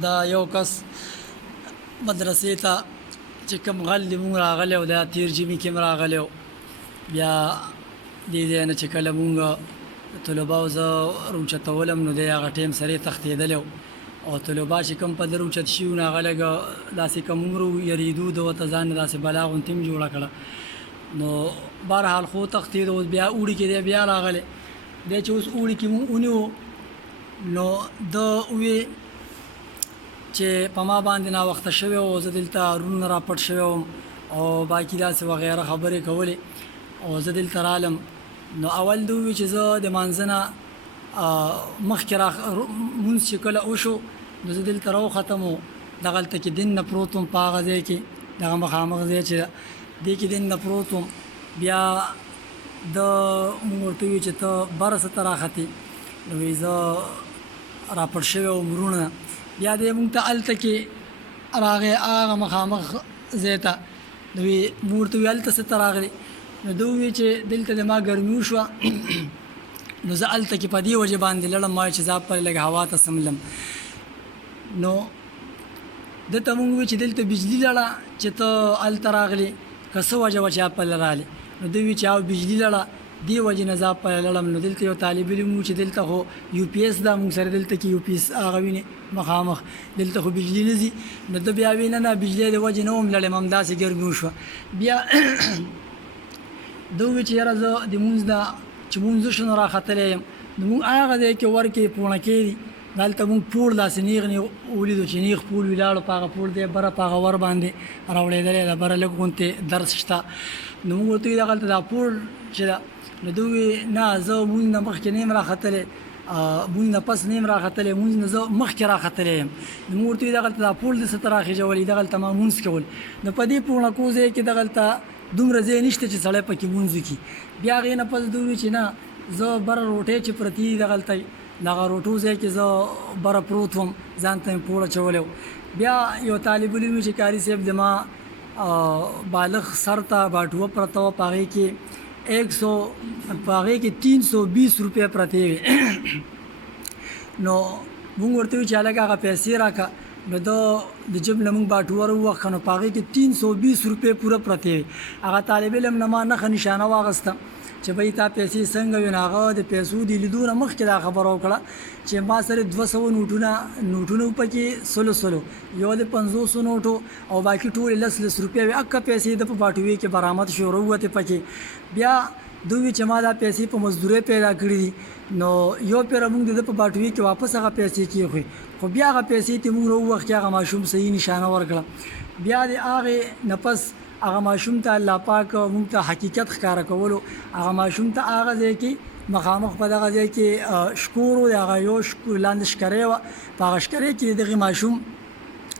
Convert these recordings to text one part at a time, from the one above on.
دا یو کس مدرسې ته چې کوم غل دی مونږ راغلی او دا تیر ژمي کې م راغلی و بیا دې ځای نه چې کله مونږ طلباو زه روچتولم نو دی هغه ټایم سره یې تښتېدلی و او طلبا چې کوم په ده روچت شي وو نو هغه لږ داسې کوم عمر یریدو ده ورته ځان نه داسې بلا غوندې هم جوړه کړه نو بهرحال خو تښتېد اوس بیا اوړي کې دی بیا راغلی دی چې اوس اوړي کې مونږ ونیو نو ده ووی چې په ما باندې ناوخته شوی او زه دلته رونه راپټ شوی وم او باقي داسې وغیره خبرې کولې او زه دلته رالم نو اول ده ووی چې زه د مانځه نه مخکې مونځ چې کله وشو نو زه دلته راوختم و دغلته کې دین نه پروت وم په هغه ځای کې دغه مخامخ ځای چې دې کې دین نه پروت وم بیا مونږ ورته وویل چې ته بره څه ته راختې نو وایي زه راپټ شوی وم رونه بیا دی مونږ ته هلته کې راغی هغه مخامخ ځای ته نو مونږ ورته وویل هلته څه ته راغلی نو ده وویل چې دلته د ما ګرمي وشوه نو زه هلته کې په دې وجې باندې لړم ما چې زه پرې لږ هوا ته سملم نو ده ته مونږ وویل چې دلته بجلي لړه چې ته هلته راغلې که څه وجه وه چې پرې رالې نو ده وویل چې او بجلي لړه دې وجې نه زه پرې لړم نو دلته یو طالب علم و چې دلته خو یو پي ایس ده مونږ سره دلته کې یو پي ایس هغه وینې مخامخ دلته خو بجلي نه ځي نو ده بیا وی نه بجلي د وجې نه وم لړم همداسې ګرمي وشوه بیا ده وویل چې یاره زه د مونځ نه چې مونځ شو نو راختلی یم نو مونږ هغه ځای کې ورکې پوڼکې دي دلته مونږ پوړ داسې نیغ ولیدو چې نیغ پول ولاړو په هغه پوړ دی بره په هغه ور باندې راوړېدلی ده بره لږ غوندې درس شته نو مونږ ورته وویل دغلته دا پوړ چې ده نو ده وویل نه زه مونځ نه مخکې نه یم راختلی مونځ نه پس نه یم راختلی مونځ نه زه مخکې راختلی یم نو مونږ ورته وویل دغلته دا پوړ دې څه ته راخېژولي دغلته ما مونځ کول نو په دې پوړکو ځای کې دغلته دومره ځای نشته چې سړی پکې مونځ وکړي بیا هغې نه پس ده وویل چې نه زه بره روټۍ چې پرتې دي دغلته دغه روټو ځای کې زه بره پروت وم ځان ته مې پوړ اچولی و بیا یو طالب علم چې کاري صاحب د ما بالغ سر ته باټوه پرته وه په هغې کې 320 روپۍ پرتې وې نو مونږ ورته وویل چې هلکه هغه پیسې راکړه نو د جب نه مونږ باټوه راووښه نو په هغې کې 320 روپۍ پوره پرتې وې هغه طالب علم نه ما نښه نشانه واخیسته چې بھئی تا پیسې څنګه وي نو هغه د پیسو د لیدو نه مخکې دا خبره وکړه چې ما سره 200 نوټونه پکې سلو یو د 500 نوټو او باقي ټول 10 روپۍ وې اکه پیسې د په باټوې کې برآمد شو وروتې پکې بیا دوی چې ما دا پیسې په مزدورۍ پیدا کړې دي نو یو پېره مونږ د په باټوې کې واپس هغه پیسې کېښوې خو بیا هغه پیسې ته مونږ راووښت چې هغه ماشوم صحیح نشانه ورکړه بیا د هغې نه پس هغه ماشوم ته الله پاک مونږ ته حقیقت ښکاره کولو هغه ماشوم ته هغه ځای کې مخامخ په دغه ځای کې شکور و د هغه یو لاندې شکرۍ وه په هغه شکرۍ کې د دغې ماشوم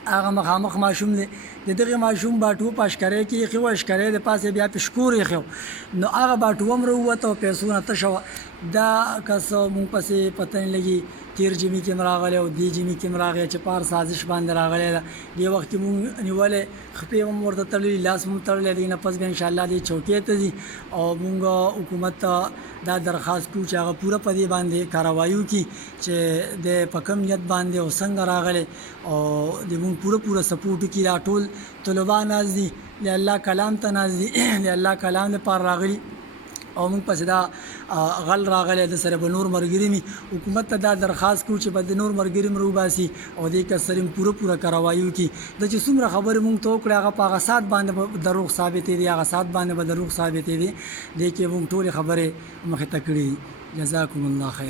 هغه مخامخ ماشوم دی د دغې ماشوم باټو په اشکرۍ کې ایښې وه اشکرۍ د پاسې بیا په شکور ایښی و نو هغه باټو هم راووته او پیسو نه تشه وه دا کس مونږ پسې پته نه لګي تیر ژمي کې م راغلی او دې ژمي کې م راغی چې پار سازش باندې راغلی ده دې وخت کې مونږ نیولی خپې هم ورته تړلي لاس هم تړلی دی نه پس بیا انشاءالله دې چوکۍ ته ځي او مونږ حکومت ته دا درخواست کوو چې هغه پوره په دې باندې کاروایي وکړي چې د په کوم نیت باندې او څنګه راغلی او د مونږ پوره سپورټ وکړي دا ټول طلبا ناز دي د الله کلام ته ناز دي د الله کلام لپاره راغلي او مونږ پسې دا غل راغلی د سره به نور ملګري مې حکومت ته دا درخواست کوو چې به د نور ملګري م راوباسي او دې کس سره پوره کاروایي وکړي دا چې څومره خبرې مونږ ته وکړې هغه په هغه سات باندې به دروغ ثابتې دي هغه سات باندې به دروغ ثابتې دي دې کې مونږ ټولې خبرې مخې ته کړي جزاکم الله خیر